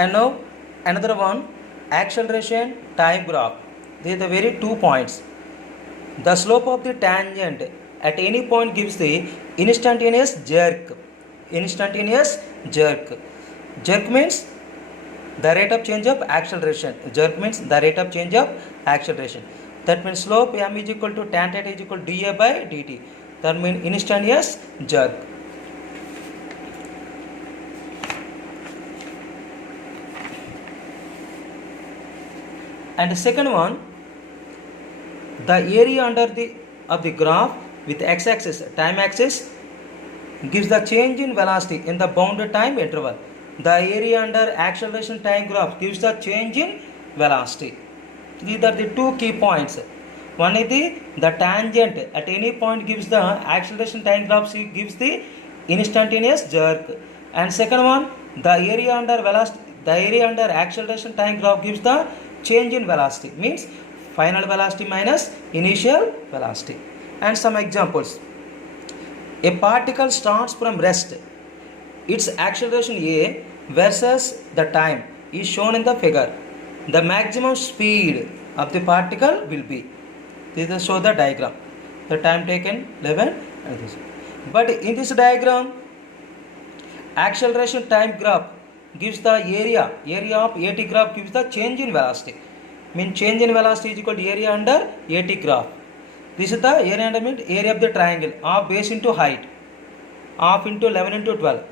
And now another one, acceleration time graph. These are the very 2 points. The slope of the tangent at any point gives the instantaneous jerk. Instantaneous jerk. Jerk means the rate of change of acceleration. Jerk means the rate of change of acceleration. That means slope m is equal to tan theta is equal to dA by dt. That means instantaneous jerk. And the second one, the area under of the graph with x-axis, time axis, gives the change in velocity in the bounded time interval. The area under acceleration time graph gives the change in velocity. These are the 2 key points. One is the tangent at any point gives the acceleration time graph gives the instantaneous jerk. And second one, the area under velocity, the area under acceleration time graph gives the change in velocity, means final velocity minus initial velocity. And some examples. A particle starts from rest. Its acceleration a versus the time is shown in the figure. The maximum speed of the particle will be. This is show the diagram. The time taken 11 and this. But in this diagram, acceleration time graph gives the area of AT graph gives the change in velocity. Mean change in velocity is equal to area under AT graph. This is the area under mean area of the triangle of base into height, of into 11 into 12.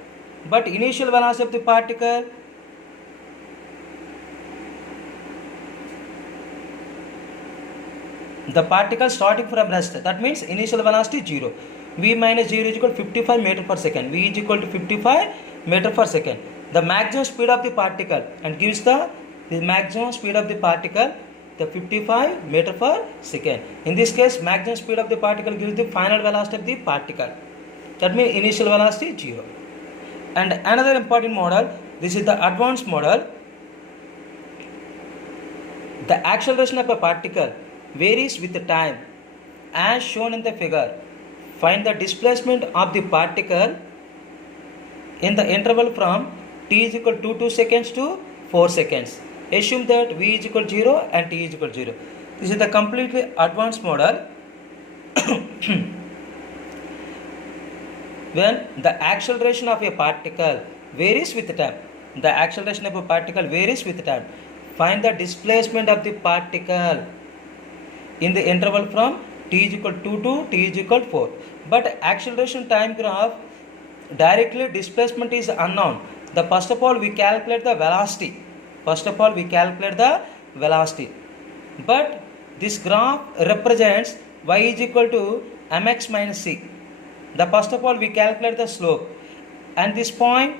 But initial velocity of the particle, the particle starting from rest, that means initial velocity 0. V minus 0 is equal to 55 meter per second. V is equal to 55 meter per second. The maximum speed of the particle and gives the maximum speed of the particle, the 55 meter per second. In this case, maximum speed of the particle gives the final velocity of the particle. That means initial velocity 0. And another important model, this is the advanced model. The acceleration of a particle varies with the time as shown in the figure. Find the displacement of the particle in the interval from t is equal to 2 seconds to 4 seconds. Assume that v is equal to 0 and t is equal to 0. This is the completely advanced model. When the acceleration of a particle varies with time, the acceleration of a particle varies with time. Find the displacement of the particle in the interval from t is equal to 2 to t is equal to 4. But acceleration time graph, directly displacement is unknown. The first of all we calculate the velocity. But this graph represents y is equal to mx minus c. The first of all we calculate the slope, and this point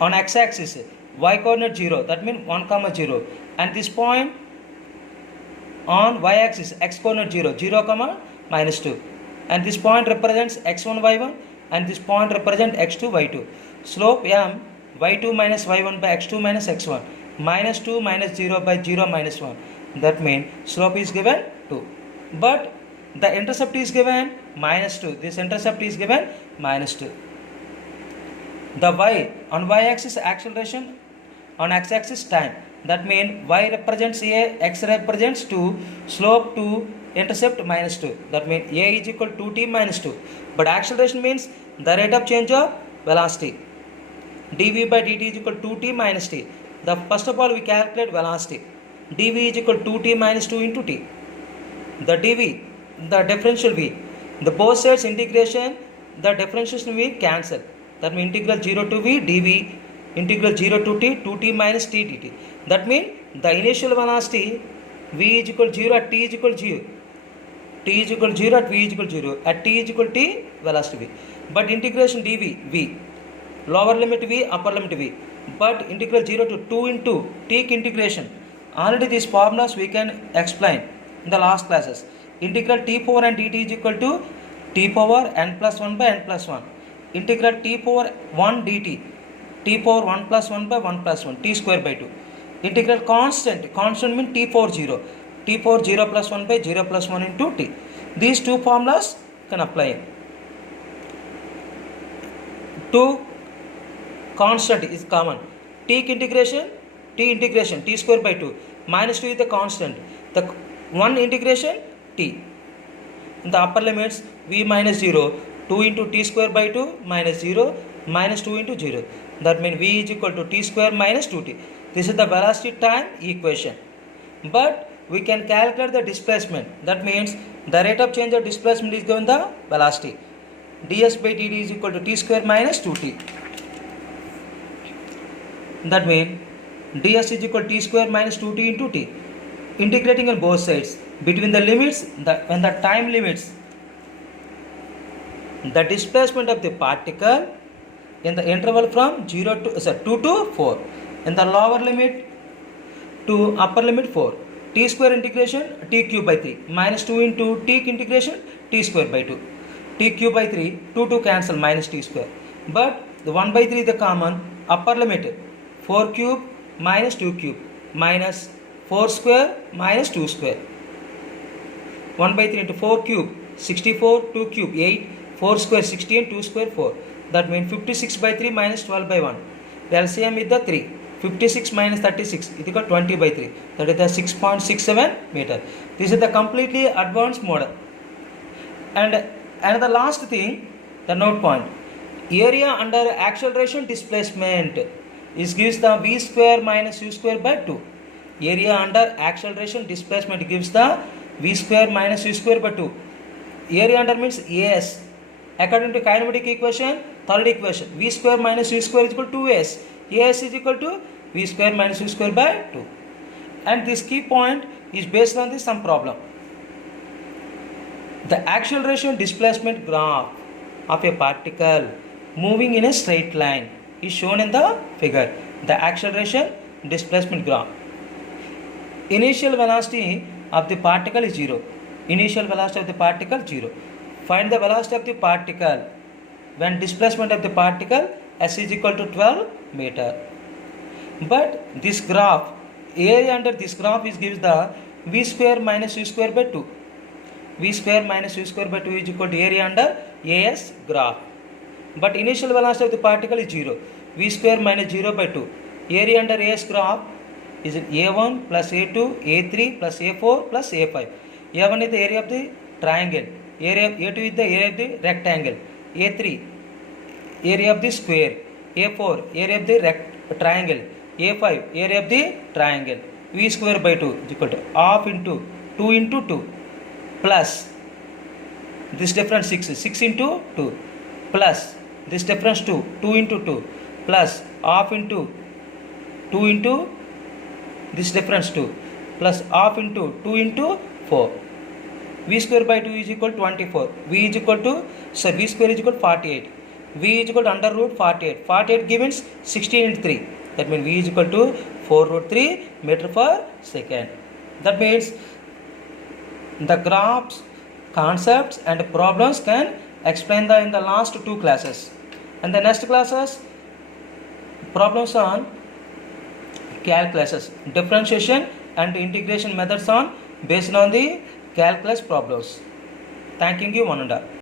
on x-axis y coordinate 0, that means 1 comma 0, and this point on y-axis x coordinate 0, 0 comma minus 2, and this point represents x1 y1 and this point represents x2 y2. Slope m y2 minus y1 by x2 minus x1 minus 2 minus 0 by 0 minus 1. That means slope is given 2. But the intercept is given minus 2. This intercept is given minus 2. The y on y-axis acceleration, on x-axis time. That means y represents a, x represents 2, slope 2, intercept minus 2. That means a is equal to 2t minus 2. But acceleration means the rate of change of velocity. dv by dt is equal to 2t minus t. The first of all we calculate velocity. dv is equal to 2t minus 2 into t. The dv, the differential v, the both sides integration, the differentiation v cancel. That means integral 0 to v dv, integral 0 to t, 2t minus t dt. That means the initial velocity v is equal to 0 at t is equal to 0. T is equal to 0 at v is equal to 0. At t is equal to t, velocity v. But integration dv, v, lower limit v, upper limit v. But integral 0 to 2 into t integration. Already these formulas we can explain in the last classes. Integral t power n dt is equal to t power n plus 1 by n plus 1. Integral t power 1 dt, t power 1 plus 1 by 1 plus 1, t square by 2. Integral constant, constant means t power 0, t power 0 plus 1 by 0 plus 1 into t. These two formulas can apply. 2 constant is common. t integration t square by 2 minus 2 is the constant, the 1 integration t. In the upper limits v minus 0, 2 into t square by 2 minus 0 minus 2 into 0, that means v is equal to t square minus 2t. This is the velocity time equation. But we can calculate the displacement, that means the rate of change of displacement is given the velocity. ds by dt is equal to t square minus 2t. That means ds is equal to t square minus 2t into t. Integrating on both sides between the limits, when the time limits, the displacement of the particle in the interval from 2 to 4, in the lower limit to upper limit 4, t square integration t cube by 3 minus 2 into t integration t square by 2, t cube by 3, 2 to cancel minus t square, but the 1 by 3 is the common. Upper limit 4 cube minus 2 cube minus 4 square minus 2 square, 1 by 3 into 4 cube 64, 2 cube 8, 4 square 16, 2 square 4, that means 56 by 3 minus 12 by 1. LCM is the 3, 56 minus 36 is equal to 20 by 3, that is the 6.67 meter. This is the completely advanced model. And the last thing, the note point, area under acceleration displacement is gives the v square minus u square by 2. Area under acceleration displacement gives the v square minus u square by 2. Area under means as. According to kinematic equation, third equation, v square minus u square is equal to 2as. As is equal to v square minus u square by 2. And this key point is based on this some problem. The acceleration displacement graph of a particle moving in a straight line is shown in the figure. The acceleration displacement graph. Initial velocity of the particle is 0. Initial velocity of the particle 0. Find the velocity of the particle when displacement of the particle s is equal to 12 meter. But this graph, area under this graph is gives the v square minus u square by 2. V square minus u square by 2 is equal to area under as graph. But initial velocity of the particle is 0. V square minus 0 by 2. Area under as graph is a1 plus a2, a3 plus a4 plus a5. a1 is the area of the triangle. Area a2 is the area of the rectangle. a3 area of the square. a4 area of the triangle. a5 area of the triangle. V square by 2 is equal to half into 2 into 2 plus this difference 6 into 2 plus this difference 2 into 2 plus half into 2 into this difference 2 plus half into 2 into 4. V square by 2 is equal to 24. V is equal to, V square is equal to 48. V is equal to under root 48. 48 gives 16 into 3. That means V is equal to 4 root 3 meter per second. That means the graphs, concepts and problems can explain in the last 2 classes. And the next classes, problems on calculus, differentiation and integration methods on based on the calculus problems. Thanking you one and all.